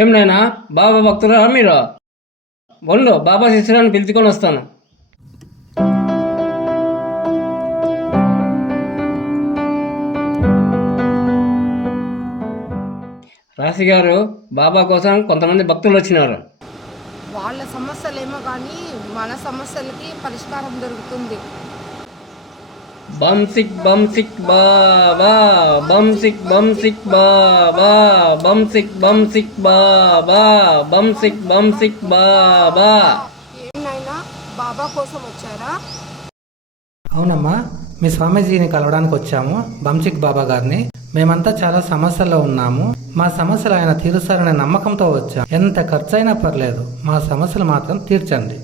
ఏం నాయనా బాబా భక్తురా మీరు? వండు బాబా శిష్యురాన్ని పిలుచుకొని వస్తాను. రాశి గారు, బాబా కోసం కొంతమంది భక్తులు వచ్చినారు. వాళ్ళ సమస్యలేమో కానీ మన సమస్యలకి పరిష్కారం దొరుకుతుంది. బంసిక్ బంసిక్ బాబా, బంసిక్ బంసిక్ బాబా, బంసిక్ బంసిక్ బాబా, బంసిక్ బంసిక్ బాబా. ఏమైనా బాబా కోసం వచ్చారా? అవునమ్మా, మీ స్వామీజీని కలవడానికి వచ్చాము, బంసిక్ బాబా గారిని. మేమంతా చాలా సమస్యల్లో ఉన్నాము. మా సమస్యలు ఆయన తీరుస్తారనే నమ్మకంతో వచ్చాము. ఎంత ఖర్చు అయినా పర్లేదు, మా సమస్యలు మాత్రం తీర్చండి.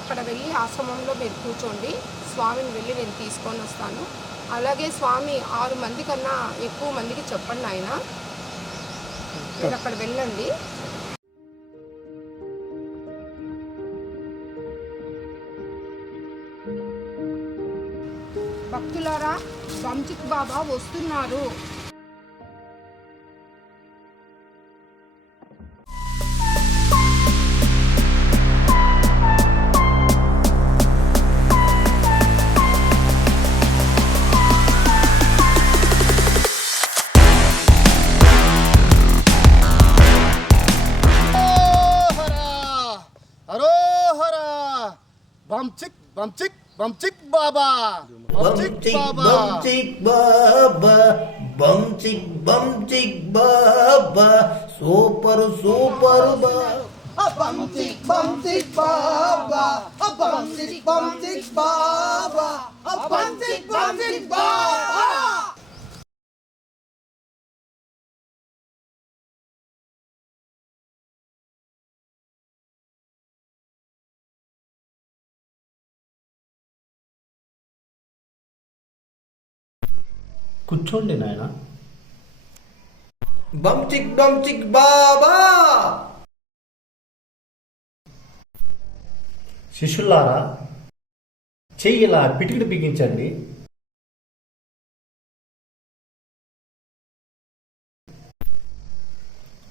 అక్కడ వెళ్ళి ఆశ్రమంలో మీరు కూర్చోండి, స్వామిని వెళ్ళి నేను తీసుకొని వస్తాను. అలాగే స్వామి 6 మంది కన్నా ఎక్కువ మందికి చెప్పండి ఆయన. మీరు అక్కడ వెళ్ళండి. భక్తులారా, బంసిక్ బాబా వస్తున్నారు. బంసిక్ బంసిక్ బంసిక్ బాబా, బంసిక్ బాబా, బంసిక్ బాబా, బంసిక్ బంసిక్ బాబా, సూపర్ సూపర్ బాబా, బంసిక్ బంసిక్ బాబా, బంసిక్ బంసిక్ బాబా, బంసిక్ బంసిక్ బాబా. కూర్చోండి నాయన. బంసిక్ బంసిక్ బాబా. శిష్యులారా, చెయ్యి ఇలా పిటికిడి బిగించండి.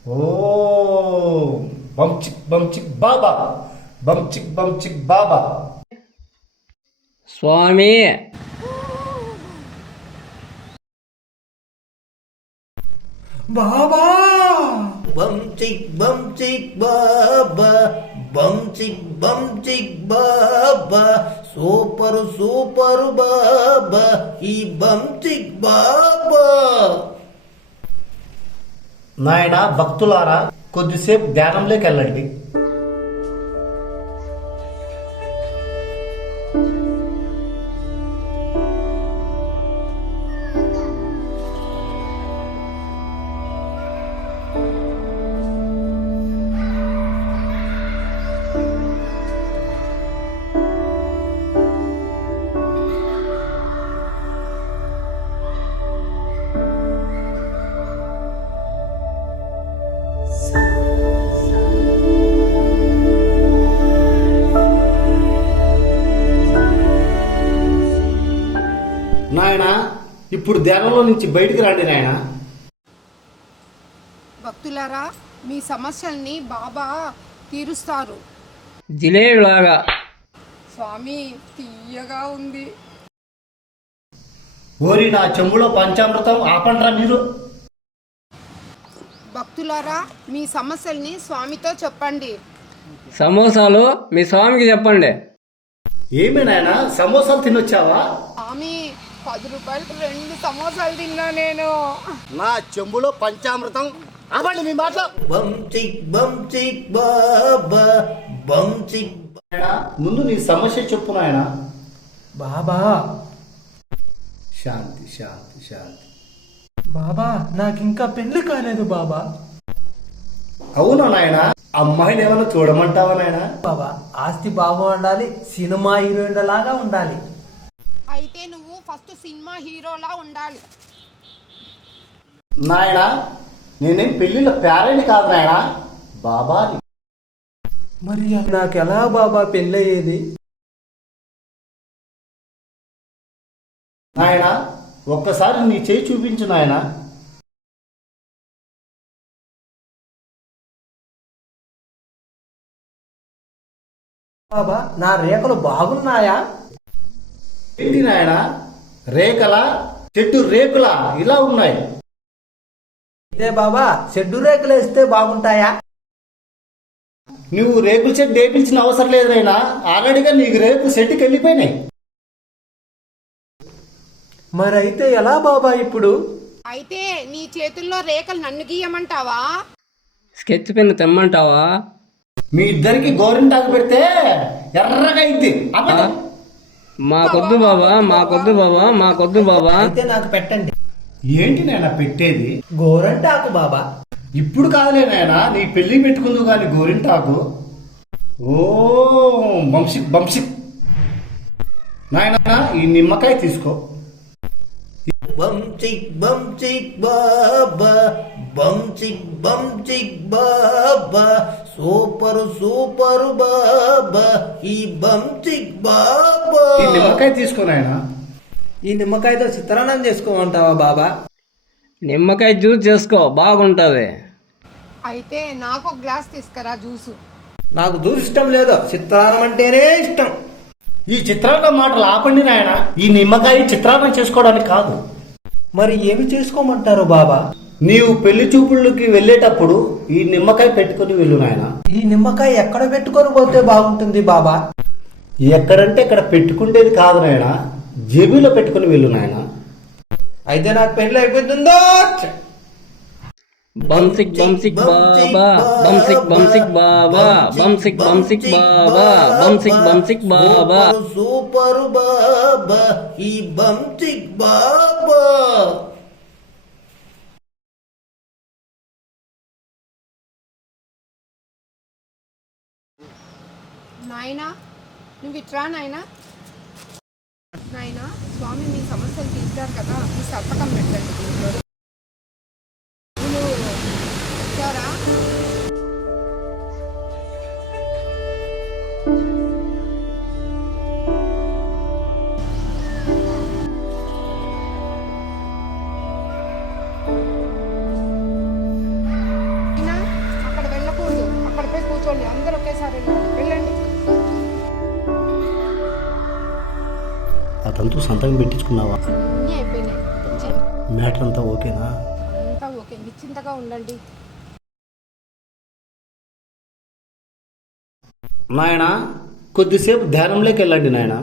ఓ బంచిక్ బంచిక్ బాబా, బంచిక్ బంచిక్ బాబా. స్వామి, బాబా, బంసిక్ బంసిక్ బాబా, బంసిక్ బంసిక్ బాబా, సూపర్ సూపర్ బాబా, ఈ బంసిక్ బాబా. నాయన భక్తులారా, కొద్దిసేపు ధ్యానంలోకి వెళ్ళండి. నాయన, ఇప్పుడు ధ్యానంలో నుంచి బయటికి రండి నాయన. భక్తులారా, మీ సమస్యల్ని బాబా తీరుస్తారు. జిలేబీ లాగా. స్వామి, తీయగా ఉంది. ఓరి నా చెంబులో పంచామృతం ఆపండ్రా మీరు. భక్తులారా, మీ సమస్యల్ని స్వామితో చెప్పండి. సమోసాలు మీ స్వామికి చెప్పండి. ఏమి నాయన, సమోసాలు తినొచ్చావా? స్వామి, 10 రూపాయలకు 2 సమోసాలు తిన్నా నేను. నా చెంబులో పంచామృతం అవ్వండి మీ మాట. బంసిక్ బంసిక్ బాబా, బంసిక్. ముందు నీ సమస్య చెప్పు నాయన. బాబా, శాంతి శాంతి శాంతి. బాబా, నాకింకా పెళ్లి కాలేదు బాబా. అవునా నాయన, అమ్మాయిని ఏమైనా చూడమంటావా నాయన? బాబా, ఆస్తి బాగా ఉండాలి, సినిమా హీరోయిన్ లాగా ఉండాలి. అయితే నువ్వు ఫస్ట్ సినిమా హీరోలా ఉండాలి. నాయన, నేనేం పెళ్లిళ్ళ పేరెంట్ కాదు నాయన, బాబాని. మరి నాకు ఎలా బాబా పెళ్ళయ్యేది? నాయన, ఒక్కసారి నీ చేయి చూపించు నాయన. బాబా నా రేఖలు బాగున్నాయా? ఏంటి నాయన, రేఖలా చెట్టు రేకులా ఇలా ఉన్నాయి? ఇదే బాబా షెడ్డు రేకులు వేస్తే బాగుంటాయా? నువ్వు రేకుల చెట్టు వేపించిన అవసరం లేదు నాయనా, ఆల్రెడీగా నీకు రేకులు చెట్టుకి వెళ్ళిపోయినాయి. మరైతే ఎలా బాబా ఇప్పుడు? అయితే నీ చేతుల్లో రేఖలు నన్ను గీయమంటావా? Sketch pen తెమ్మంటావా? మీ ఇద్దరికి గోరింటాకు పెడితే ఎర్రగా అయింది. మాకొద్దు బాబా, మాకొద్దు బాబా, మాకొద్దు బాబా. అయితే నాకు పెట్టండి. ఏంటి నాయన పెట్టేది? గోరంటాకు బాబా. ఇప్పుడు కాదులే నాయనా, నీ పెళ్లి పెట్టుకుందు కానీ గోరింటాకు. ఓ బంసిక్ బంసిక్. నాయనా ఈ నిమ్మకాయ తీసుకో. బంచిక్ బంచిక్ బాబా, బంచిక్ బంచిక్ బాబా, సూపర్ సూపర్ బాబా, ఈ బంచిక్ బాబా. ఈ నిమ్మకాయ తీసుకో నాయనా. ఈ నిమ్మకాయతో చిత్రాన్నం చేసుకోమంటావా బాబా? నిమ్మకాయ జ్యూస్ చేసుకో, బాగుంటుంది. అయితే నాకు ఒక గ్లాస్ తీసుకురా జ్యూసు. నాకు జ్యూస్ ఇష్టం లేదు, చిత్రాన్నం అంటేనే ఇష్టం. ఈ చిత్రాన్నం మాటలు ఆపండి నాయన. ఈ నిమ్మకాయ చిత్రాన్నం చేసుకోవడానికి కాదు. మరి ఏమి చేసుకోమంటారు బాబా? నీవు పెళ్లి చూపుళ్ళకి వెళ్ళేటప్పుడు ఈ నిమ్మకాయ పెట్టుకుని వెళ్ళు నాయన. ఈ నిమ్మకాయ ఎక్కడ పెట్టుకొని పోతే బాగుంటుంది బాబా? ఎక్కడంటే ఇక్కడ పెట్టుకుంటేది కాదు నాయన, జేబులో పెట్టుకుని వెళ్ళు నాయన. అయితే నాకు పెళ్లి అయిపోతుందో? బంసిక్ బంసిక్ బాబా, బంసిక్ బంసిక్ బాబా, బంసిక్ బంసిక్ బాబా, బంసిక్ బంసిక్ బాబా. సూపర్ బాబా, ఈ బంచిక్ బాబా. నాయనా నువ్వు ఇట్రా నాయనా. నాయనా స్వామి మీ సమస్యలు తీర్చారు కదా, మీ సంతకం పెట్టండి దీంట్లో. నువ్వు వచ్చారా? నాయనా, అక్కడ వెళ్ళకూడదు, అక్కడ పోయి కూర్చోండి. అందరూ ఒకేసారి వెళ్ళండి. అతంతూ సంతకం పెట్టించుకున్నావా? అన్నీ అయిపోయినాయి. మ్యాటర్ అంతా ఓకేనా? అంతా ఓకే, నిశ్చింతగా ఉండండి. నాయన కొద్దిసేపు ధ్యానంలోకి వెళ్ళండి నాయన.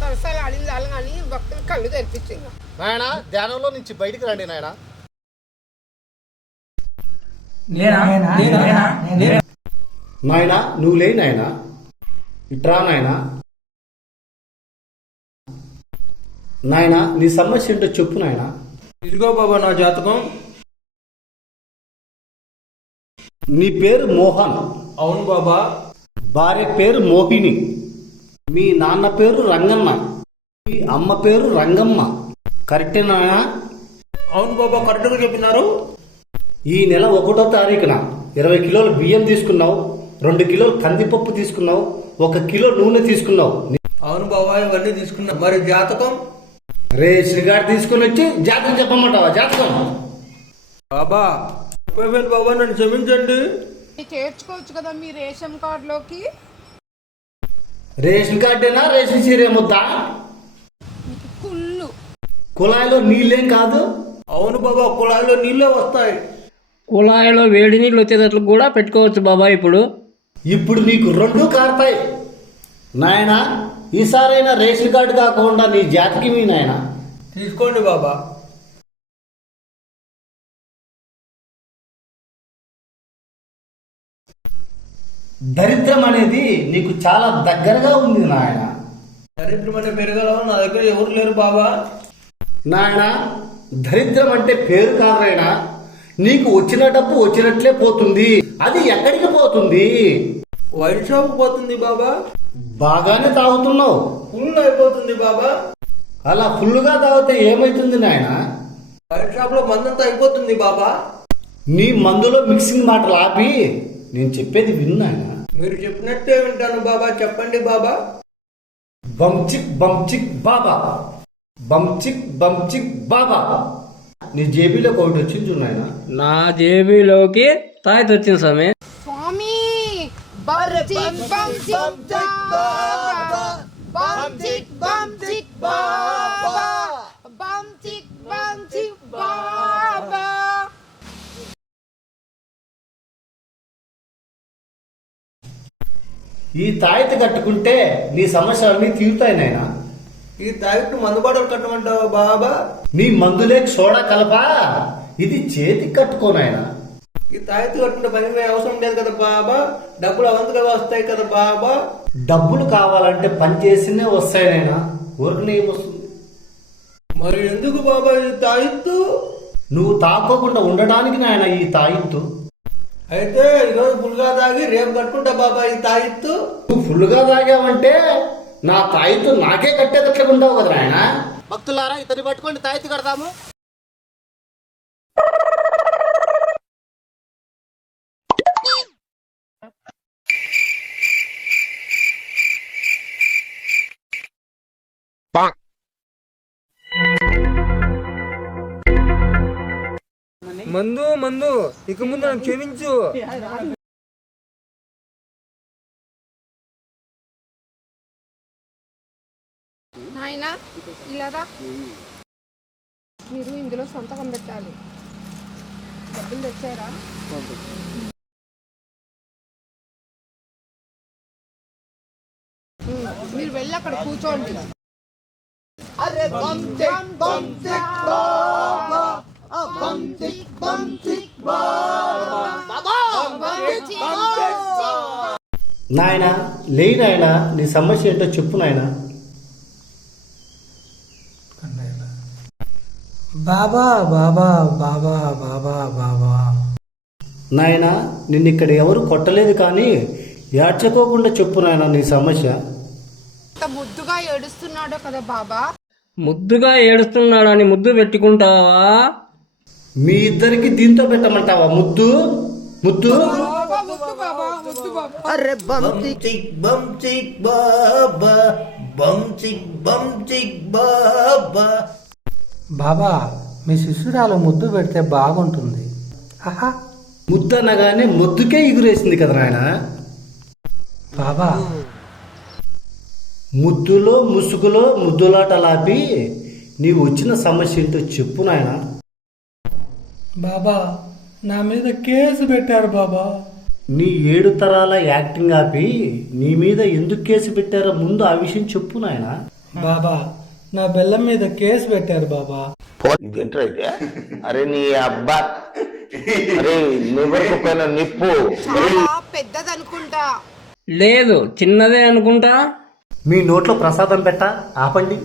సరసాలు కానీ భక్తులు కళ్ళు తెరిపించింది. నాయన ధ్యానంలో నుంచి బయటికి రండి నాయన. నాయన నువ్వు లే నాయన, ఇట్రా నాయన. నాయన నీ సమస్య ఏంటో చెప్పు నాయన. ఇదిగో బాబా నా జాతకం. నీ పేరు మోహన్. అవును బాబా. భార్య పేరు మోహిని. మీ నాన్న పేరు రంగన్న. మీ అమ్మ పేరు రంగమ్మ. కరెక్టేనా? అవును బాబా, కరెక్ట్గా చెప్పినారు. ఈ నెల 1వ తారీఖున 20 కిలోలు బియ్యం తీసుకున్నావు, 2 కిలోలు కందిపప్పు తీసుకున్నావు, 1 కిలో నూనె తీసుకున్నావు. అవును బాబా, ఇవన్నీ తీసుకున్నా. మరి జాతకం? రేషన్ కార్డు తీసుకుని వచ్చి జాతకం చెప్పమంటావా? జాతకం బాబా బాబా నన్ను క్షమించండి. చేర్చుకోవచ్చు కదా మీ రేషన్ కార్డులోకి. రేషన్ కార్డేనా, రేషన్ చీరే ముద్దా? మీకు కుళ్ళు. కుళాయిలో నీళ్ళేం కాదు. అవును బాబా, కుళాయిలో నీళ్ళే వస్తాయి. కుళాయిలో వేడి నీళ్ళు వచ్చేటట్లు కూడా పెట్టుకోవచ్చు బాబా. ఇప్పుడు నీకు 2 కారుతాయి నాయన. ఈసారైనా రేషన్ కార్డు కాకుండా నీ జాతికి మీ నాయన. తీసుకోండి బాబా. దరిద్రం అనేది నీకు చాలా దగ్గరగా ఉంది నాయన. దరిద్రం అంటే పెరగలవా? నా దగ్గర ఎవరు లేరు బాబా. నాయన దరిద్రం అంటే పేరు కాదు నాయన. నీకు వచ్చిన డబ్బు వచ్చినట్లే పోతుంది. అది ఎక్కడికి పోతుంది? వైన్ షాప్ పోతుంది బాబా. బాగానే తాగుతున్నావు, ఫుల్ అయిపోతుంది బాబా. అలా ఫుల్లుగా తాగితే ఏమైతుంది నాయన? వైన్ షాప్ లో మందంతా అయిపోతుంది బాబా. నీ మందులో మిక్సింగ్ మాటలు ఆపి నేను చెప్పేది విను నాయన. మీరు చెప్పినట్టే వింటాను బాబా, చెప్పండి బాబా. బంచిక్ బంచిక్ బాబా, బంచిక్ బంచిక్ బాబా. నీ జేబీలో ఒకటి వచ్చింది చూడు నాయన. నా జేబీలోకి తాయితీ వచ్చింది స్వామి. స్వామి బంచిక్ బంచిక్ బాబా, బంచిక్ బంచిక్ బాబా, బంచిక్ బంచిక్ బాబా. ఈ తాయితీ కట్టుకుంటే నీ సమస్యలన్నీ తీరుతాయి నాయన. ఈ తాగిట్టు మందుబాటలు కట్టమంటావా బాబా? నీ మందులేకి సోడా కలపా, ఇది చేతికి కట్టుకో నాయన. ఈ తాగిట్టు కట్టుకుంటే పని అవసరం లేదు కదా బాబా, డబ్బులు అవంతగా వస్తాయి కదా బాబా. డబ్బులు కావాలంటే పని చేసినే వస్తాయి నాయన, ఊరికనే ఏమొస్తుంది? మరి ఎందుకు బాబా ఈ తాగిత్తు? నువ్వు తాకోకుండా ఉండడానికి నాయన ఈ తాయిత్తు. అయితే ఈరోజు ఫుల్గా తాగి రేపు కట్టుకుంటా బాబా ఈ తాగిత్తు. నువ్వు ఫుల్గా తాగావంటే నా తాయిత్తు నాకే కట్టేటట్లుగా ఉండవు కదా నాయన. భక్తులారా, ఇతని పట్టుకోండి, తాయితీ కడదాము. మందు మందు ఇక ముందు నన్ను క్షమించు. నాయనా ఇలారా, మీరు ఇందులో సంతకం పెట్టాలి. డబ్బులు తెచ్చారా? మీరు వెళ్ళి అక్కడ కూర్చోండి. నాయన లే నాయన, నీ సమస్య ఏంటో చెప్పు నాయన. బాబా బాబా బాబా బాబా బాబా. నాయన నిన్ను ఇక్కడ ఎవరు కొట్టలేదు కానీ ఏడ్చుకోకుండా చెప్పు నాయన నీ సమస్య. ఇంత ముద్దుగా ఏడుస్తున్నాడో కదా బాబా. ముద్దుగా ఏడుస్తున్నాడని ముద్దు పెట్టుకుంటావా? మీ ఇద్దరికి దీంతో పెట్టమంటావా ముద్దు? ముద్దు అరే బంచిక్ బంచిక్ బాబా, బంచిక్ బంచిక్ బాబా. బాబా, మీ శిష్యురాలు ముద్దు పెడితే బాగుంటుంది. ఆహా. ముద్దు అనగానే ముద్దుకే ఎగురేసింది కదా నాయన. బాబా, ముద్దులో ముసుగులో ముద్దులాటలాపి నీవు వచ్చిన సమస్య ఏంటో చెప్పు నాయన. బాబా నా మీద కేసు పెట్టారు బాబా. నీ 7 తరాల యాక్టింగ్ ఆపి నీ మీద ఎందుకు కేసు పెట్టారో ముందు ఆ విషయం చెప్పు నాయన. బాబా నా బెల్లం మీద కేసు పెట్టారు బాబా. ఇదేంటైతే? అరే నీ అబ్బా, అరే నువ్వు పైన నిప్పు. చాలా పెద్దదనుకుంటా. లేదు, చిన్నదే అనుకుంటా. మీ నోట్లో ప్రసాదం పెట్ట ఆపండి.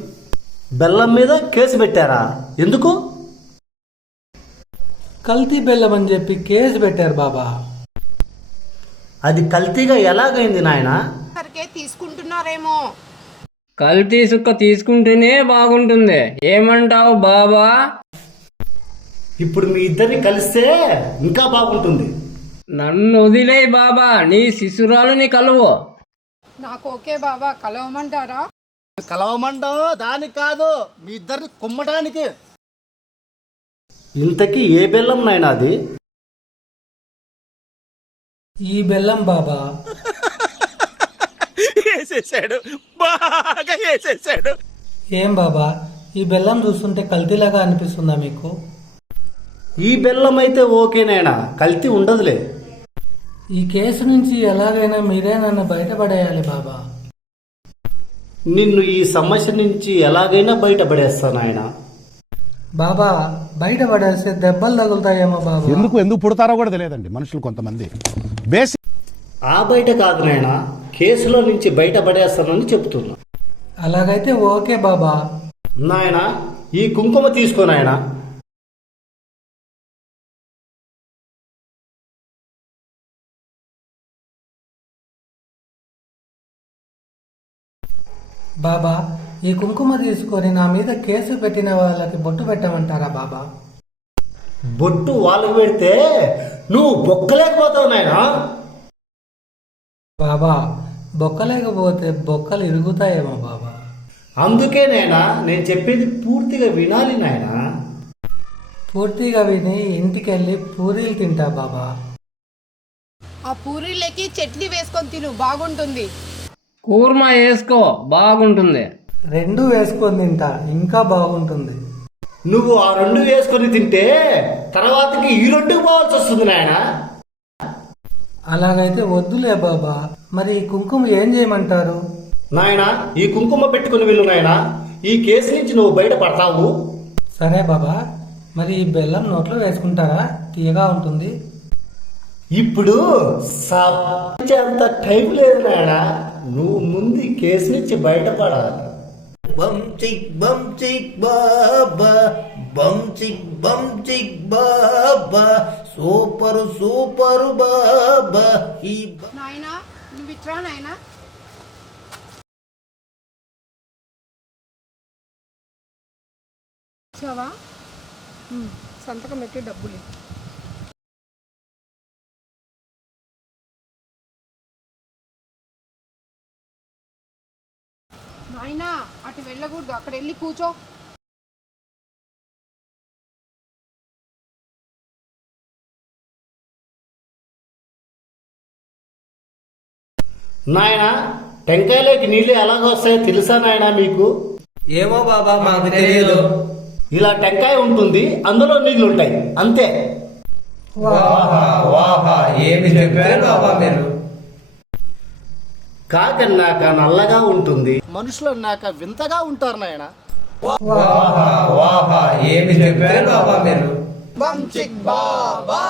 బెల్లం మీద కేసు పెట్టారా? ఎందుకు? కల్తీ బెల్లం అని చెప్పి కేసు పెట్టారు బాబా. అది కల్తీగా ఎలాగైంది నాయన? సరికే తీసుకుంటున్నారేమో. కల్తీ సుక్క తీసుకుంటేనే బాగుంటుంది. ఏమంటావు బాబా? ఇప్పుడు మీ ఇద్దరిని కలిస్తే ఇంకా బాగుంటుంది. నన్ను వదిలే బాబా, నీ శిశురాలుని కలువు. నాకు ఓకే బాబా, కలవమంటారా? కలవమంటావు దానికి కాదు, మీ ఇద్దరిని కుమ్మటానికి. ఇంతకీ ఏ బెల్లం నాయన అది? ఈ బెల్లం బాబా. ఏం బాబా, ఈ బెల్లం చూస్తుంటే కల్తీలాగా అనిపిస్తుందా మీకు? ఈ బెల్లం అయితే ఓకేనాయనా, కల్తీ ఉండదులే. ఈ కేసు నుంచి ఎలాగైనా మీరే నన్ను బయటపడేయాలి బాబా. నిన్ను ఈ సమస్య నుంచి ఎలాగైనా బయటపడేస్తాను ఆయన. బాబా బయటపడేస్తే దెబ్బలు తగులుతాయేమో బాబా. ఎందుకు పుడతారో కూడా తెలియదండి మనుషులు కొంతమంది. బేసిక్ ఆ బయట కాదు నాయన, కేసులో నుంచి బయటపడేస్తానని చెప్తున్నా. అలాగైతే ఓకే బాబా. నాయన ఈ కుంకుమ తీసుకో నాయనా. బాబా, ఈ కుంకుమ తీసుకొని నా మీద కేసు పెట్టిన వాళ్ళకి బొట్టు పెట్టమంటారా బాబా? బొట్టు వాళ్ళకు పెడితే నువ్వు బొక్కలేకపోతావు నాయనా. బాబా, బొక్కలేకపోతే బొక్కలు ఇరుగుతాయేమో బాబా. అందుకే నాయనా నేను చెప్పేది పూర్తిగా వినాలి నాయనా. పూర్తిగా విని ఇంటికెళ్ళి పూరీలు తింటా బాబా. ఆ పూరీలకి చట్నీ వేసుకొని తిను, బాగుంటుంది. కూర్మా వేసుకో, బాగుంటుంది. 2 వేసుకొని తింటా, ఇంకా బాగుంటుంది. నువ్వు ఆ 2 వేసుకొని తింటే తర్వాతకి ఈ 2 పోవాల్సి వస్తుంది నాయనా. అలాగైతే వద్దులే బాబా. మరి ఈ కుంకుమ ఏం చేయమంటారు? నాయనా ఈ కుంకుమ పెట్టుకుని వెళ్ళు నాయనా. ఈ కేసు నుంచి నువ్వు బయట పడతావు. సరే బాబా. మరి ఈ బెల్లం నోట్లో వేసుకుంటారా? తీయగా ఉంటుంది. ఇప్పుడు అంత టైం లేదు నాయనా. నువ్వు ముందు ఈ కేసు నుంచి బయటపడాలి. బమ్ చిక్ బాబా, బమ్ చిక్ బాబా, సూపరు సూపరు బాబా. ఈ నాయనా నువ్వు ఇట్రా నాయనా. చావా సంతకం పెట్టి డబ్బులు. నాయనా అటు వెళ్ళకూడదు, అక్కడ వెళ్ళి కూర్చో. నాయనా టెంకాయలోకి నీళ్ళు ఎలాగ వస్తాయో తెలుసా నాయనా మీకు? ఏమో బాబా, మాకు తెలియదు. ఇలా టెంకాయ ఉంటుంది, అందులో నీళ్లు ఉంటాయి, అంతే. ఏమి చెప్పారు బాబా మీరు? కాకన్నాక నల్లగా ఉంటుంది. మనుషులు అన్నాక వింతగా ఉంటారు నాయన. ఏమి చెప్పారు బాబా మీరు? బమ్ చిక్ బాబా.